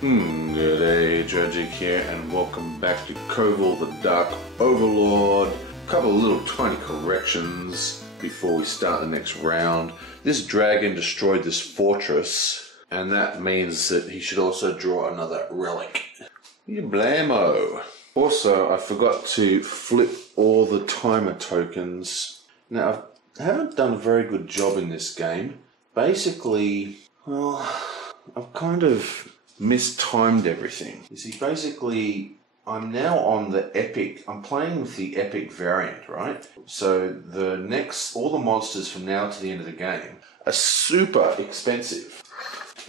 Good day, Tragic here, and welcome back to Covil, the Dark Overlord. A couple of little tiny corrections before we start the next round. This dragon destroyed this fortress, and that means that he should also draw another relic. You blammo. Also, I forgot to flip all the timer tokens. Now, I haven't done a very good job in this game. Basically, well, I've kind of mistimed everything. You see, basically, I'm now on the epic. I'm playing with the epic variant, right? So all the monsters from now to the end of the game are super expensive.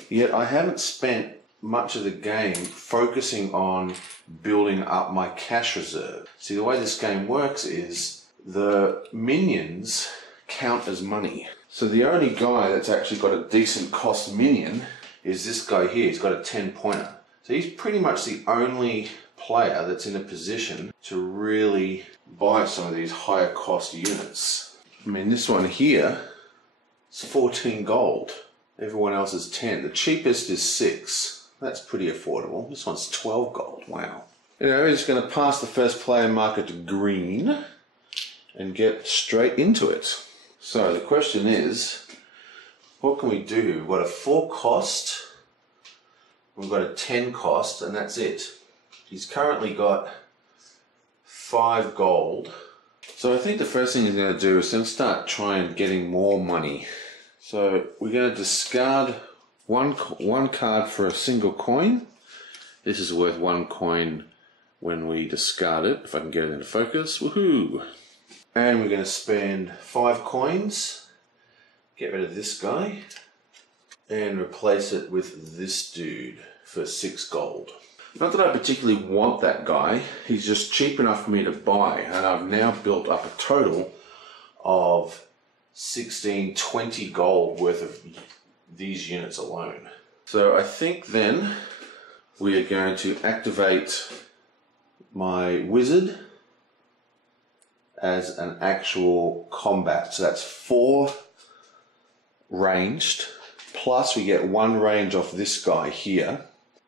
Yet I haven't spent much of the game focusing on building up my cash reserve. See, the way this game works is the minions count as money. So the only guy that's actually got a decent cost minion is this guy here. He's got a 10-pointer. So he's pretty much the only player that's in a position to really buy some of these higher cost units. I mean, this one here is 14 gold. Everyone else is 10. The cheapest is 6. That's pretty affordable. This one's 12 gold. Wow. Anyway, we're just going to pass the first player marker to green and get straight into it. So the question is, what can we do? We've got a 4 cost, we've got a 10 cost, and that's it. He's currently got 5 gold. So I think the first thing he's going to do is then start trying getting more money. So we're going to discard one card for a single coin. This is worth 1 coin when we discard it, if I can get it into focus. Woohoo! And we're going to spend 5 coins. Get rid of this guy and replace it with this dude for 6 gold. Not that I particularly want that guy, he's just cheap enough for me to buy, and I've now built up a total of 20 gold worth of these units alone. So I think then we are going to activate my wizard as an actual combat. So that's 4 ranged, plus we get 1 range off this guy here.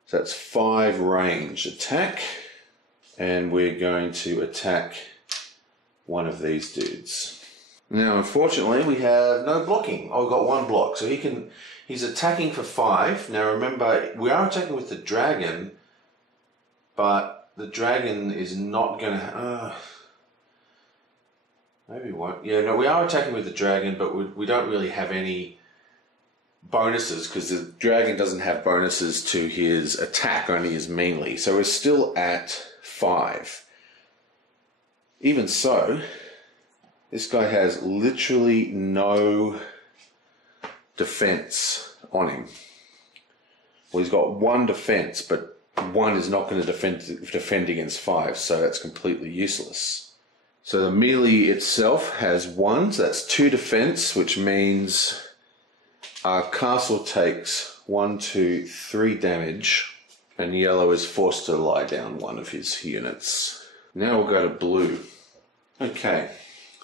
So that's 5 ranged attack, and we're going to attack one of these dudes. Now, unfortunately, we have no blocking. Oh, we've got 1 block, so he's attacking for 5. Now remember, we are attacking with the dragon, but the dragon is not going to... maybe we won't. Yeah, no, we are attacking with the dragon, but we don't really have any bonuses because the dragon doesn't have bonuses to his attack, only his melee. So we're still at 5. Even so, this guy has literally no defense on him. Well, he's got 1 defense, but 1 is not going to defend against 5, so that's completely useless. So the melee itself has 1, so that's 2 defense, which means our castle takes 1, 2, 3 damage, and yellow is forced to lie down 1 of his units. Now we'll go to blue. Okay,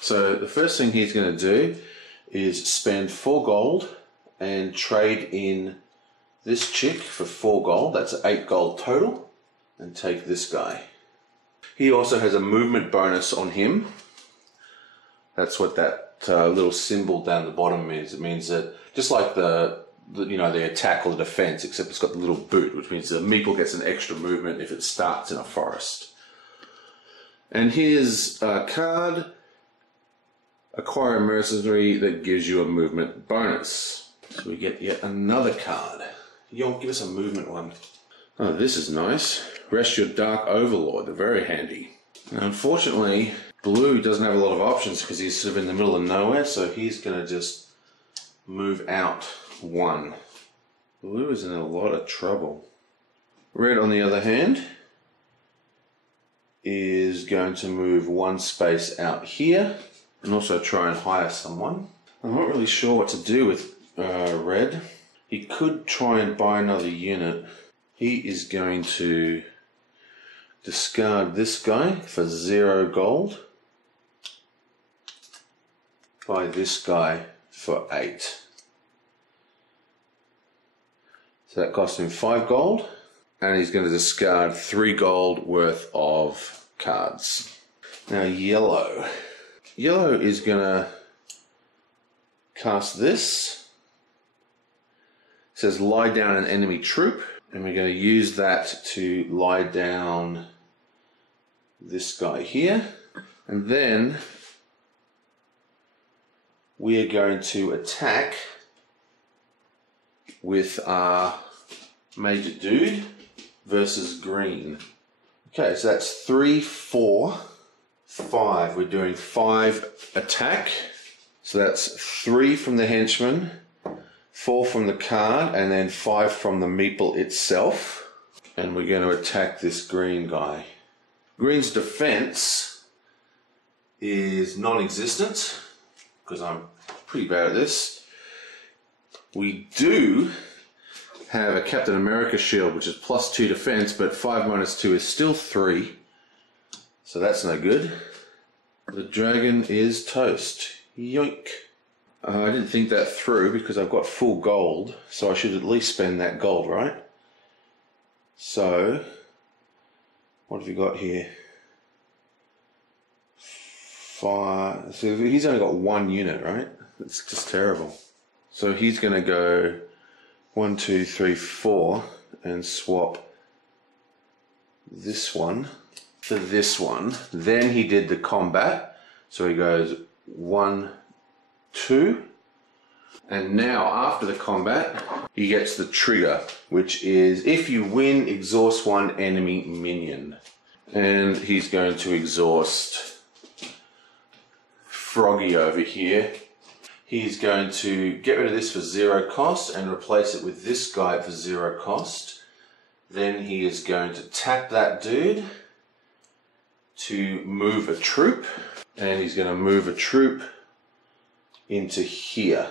so the first thing he's going to do is spend 4 gold and trade in this chick for 4 gold. That's 8 gold total, and take this guy. He also has a movement bonus on him. That's what that little symbol down the bottom means. It means that just like the attack or the defense, except it's got the little boot, which means the meeple gets an extra movement if it starts in a forest. And here's a card, acquire a mercenary that gives you a movement bonus. So we get yet another card. Yo, give us a movement one. Oh, this is nice. Rest your Dark Overlord. They're very handy. Now, unfortunately, blue doesn't have a lot of options because he's sort of in the middle of nowhere, so he's going to just move out 1. Blue is in a lot of trouble. Red, on the other hand, is going to move 1 space out here and also try and hire someone. I'm not really sure what to do with red. He could try and buy another unit. He is going to discard this guy for 0 gold. Buy this guy for 8. So that cost him 5 gold. and he's going to discard 3 gold worth of cards. Now yellow. Yellow is going to cast this. It says lie down an enemy troop, and we're going to use that to lie down this guy here. And then we are going to attack with our major dude versus green. Okay, so that's 3, 4, 5. We're doing 5 attack. So that's 3 from the henchman, 4 from the card, and then 5 from the meeple itself. And we're going to attack this green guy. Green's defense is non-existent, because I'm pretty bad at this. We do have a Captain America shield, which is +2 defense, but 5 minus 2 is still 3. So that's no good. The dragon is toast. Yoink. I didn't think that through because I've got full gold, so I should at least spend that gold, right? So, what have you got here? 5. So he's only got 1 unit, right? It's just terrible. So he's going to go 1, 2, 3, 4 and swap this one for this one. Then he did the combat. So he goes 1, 2. And now after the combat, he gets the trigger, which is if you win, exhaust 1 enemy minion. And he's going to exhaust Froggy over here. He's going to get rid of this for 0 cost and replace it with this guy for 0 cost. Then he is going to tap that dude to move a troop. And he's going to move a troop into here.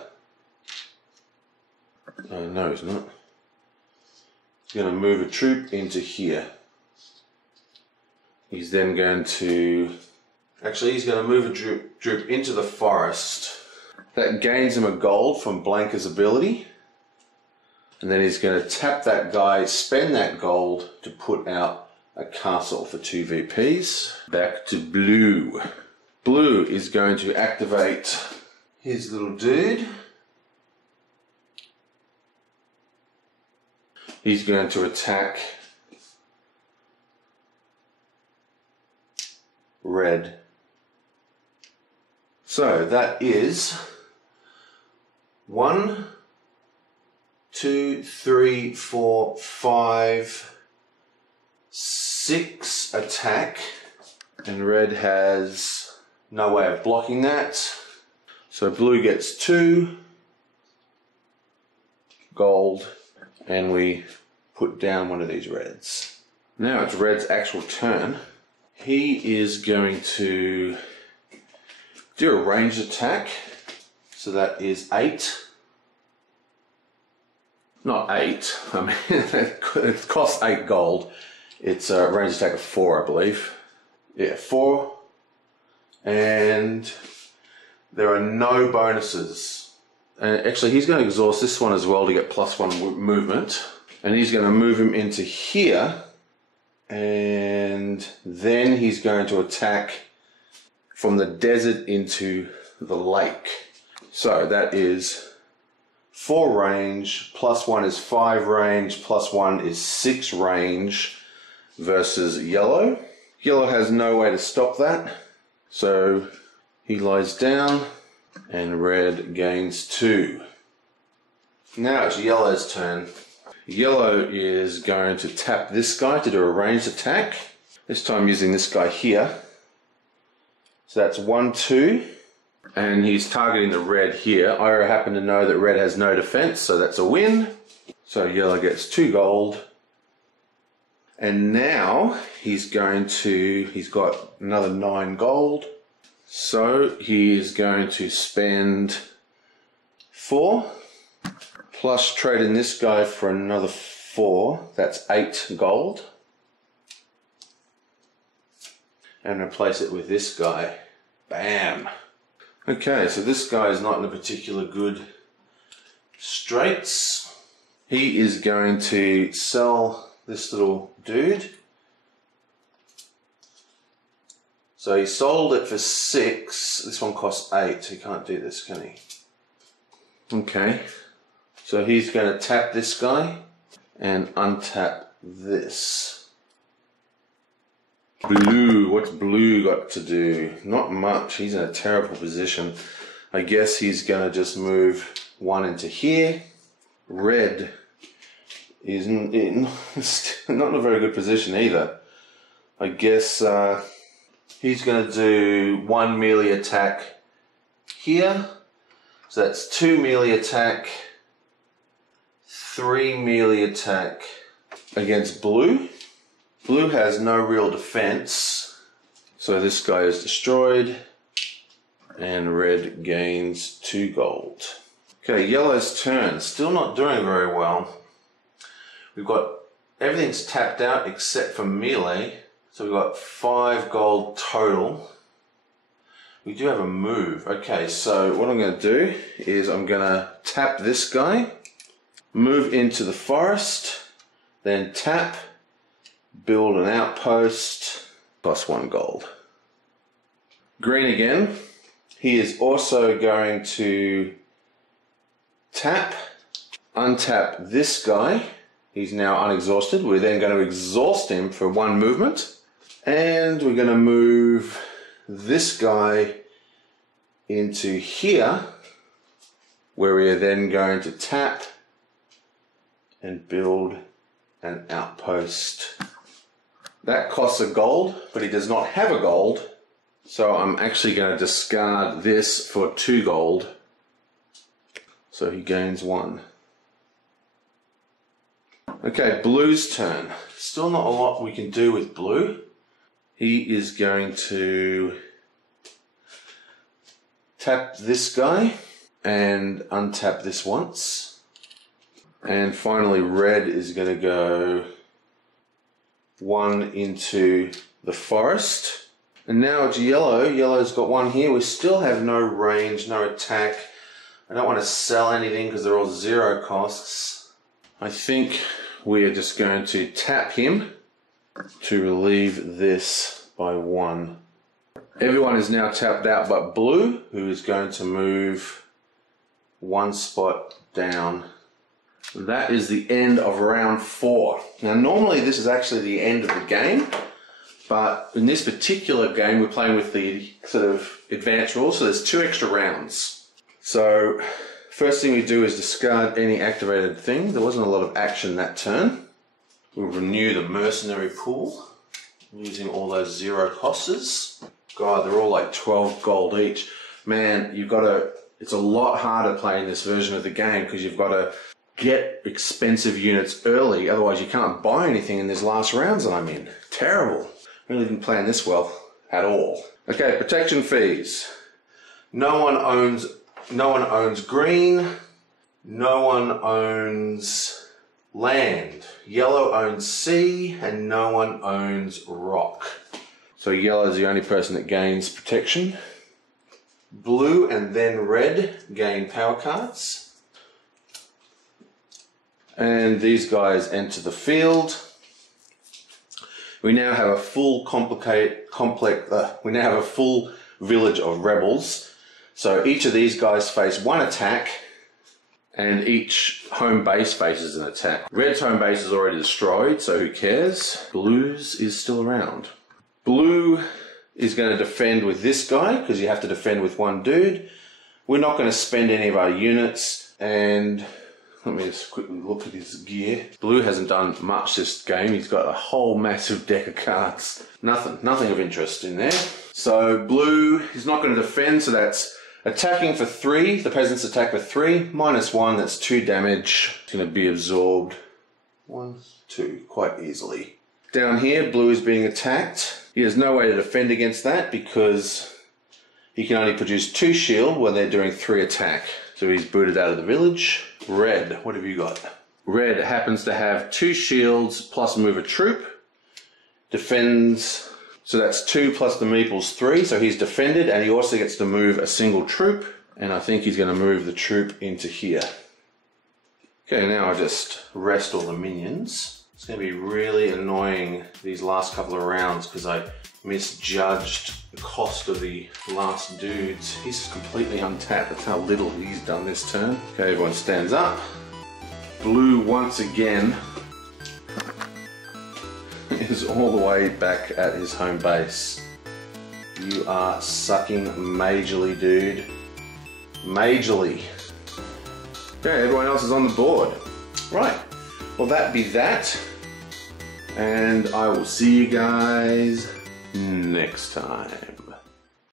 No, he's not. He's going to move a troop into here. He's then going to... Actually, he's going to move a troop into the forest. That gains him a gold from Blanca's ability. And then he's going to tap that guy, spend that gold to put out a castle for 2 VPs. Back to blue. Blue is going to activate his little dude. He's going to attack red. So that is 1, 2, 3, 4, 5, 6 attack, and red has no way of blocking that. So blue gets 2 gold, and we put down one of these reds. Now it's red's actual turn. He is going to do a ranged attack. So that is 8. Not 8, I mean, it costs 8 gold. It's a ranged attack of 4, I believe. Yeah, 4. And there are no bonuses. And actually, he's going to exhaust this one as well to get +1 movement. And he's going to move him into here. And then he's going to attack from the desert into the lake. So that is 4 range, +1 is 5 range, +1 is 6 range versus yellow. Yellow has no way to stop that. So he lies down and red gains 2. Now it's yellow's turn. Yellow is going to tap this guy to do a ranged attack. This time using this guy here. So that's 1, 2. And he's targeting the red here. I happen to know that red has no defense, so that's a win. So yellow gets 2 gold. And now he's got another 9 gold. So he is going to spend 4. Plus trade in this guy for another 4. That's 8 gold. And replace it with this guy. Bam! Okay, so this guy is not in a particular good straits. He is going to sell this little dude. So he sold it for 6. This one costs 8, so he can't do this, can he? Okay. So he's going to tap this guy and untap this. Blue, what's blue got to do? Not much. He's in a terrible position. I guess he's going to just move 1 into here. Red is not in a very good position either. I guess he's going to do 1 melee attack here. So that's 2 melee attack, 3 melee attack against blue. Blue has no real defense, so this guy is destroyed, and red gains 2 gold. Okay, yellow's turn. Still not doing very well. We've got everything's tapped out except for melee, so we've got 5 gold total. We do have a move. Okay, so what I'm going to do is I'm going to tap this guy, move into the forest, then tap, build an outpost, plus 1 gold. Green again. He is also going to tap, untap this guy. He's now unexhausted. We're then going to exhaust him for 1 movement. And we're going to move this guy into here, where we are then going to tap and build an outpost. That costs a gold, but he does not have a gold, so I'm actually going to discard this for 2 gold. So he gains 1. Okay, blue's turn. Still not a lot we can do with blue. He is going to tap this guy and untap this once. And finally red is going to go 1 into the forest. And now it's yellow. Yellow's got 1 here. We still have no range, no attack. I don't want to sell anything because they're all 0 costs. I think we are just going to tap him to relieve this by 1. Everyone is now tapped out but blue, who is going to move 1 spot down. That is the end of round 4. Now normally this is actually the end of the game, but in this particular game we're playing with the sort of advanced rules, so there's 2 extra rounds. So first thing we do is discard any activated thing. There wasn't a lot of action that turn. We'll renew the mercenary pool using all those 0 costs. God, they're all like 12 gold each. Man, it's a lot harder playing this version of the game because you've got to get expensive units early, otherwise you can't buy anything in these last rounds that I'm in. Terrible. Really didn't plan this well at all. Okay, protection fees. No one owns green. No one owns land. Yellow owns sea, and no one owns rock. So yellow is the only person that gains protection. Blue and then red gain power cards. And these guys enter the field. We now have a full we now have a full village of rebels. So each of these guys face 1 attack, and each home base faces an attack. Red's home base is already destroyed, so who cares? Blue's is still around. Blue is going to defend with this guy, because you have to defend with 1 dude. We're not going to spend any of our units, and let me just quickly look at his gear. Blue hasn't done much this game. He's got a whole massive deck of cards. Nothing of interest in there. So blue is not going to defend, so that's attacking for 3. The peasants attack for 3. -1, that's 2 damage. It's going to be absorbed 1, 2 quite easily. Down here, blue is being attacked. He has no way to defend against that because he can only produce 2 shield when they're doing 3 attack. So he's booted out of the village. Red, what have you got? Red happens to have 2 shields plus move a troop. Defends, so that's 2 plus the meeples 3, so he's defended, and he also gets to move a single troop, and I think he's going to move the troop into here. Okay, now I just rest all the minions. It's going to be really annoying these last couple of rounds because I misjudged the cost of the last dudes. He's completely untapped. That's how little he's done this turn. Okay, everyone stands up. Blue once again is all the way back at his home base. You are sucking majorly, dude. Majorly. Okay, everyone else is on the board. Right, well that be that. And I will see you guys next time.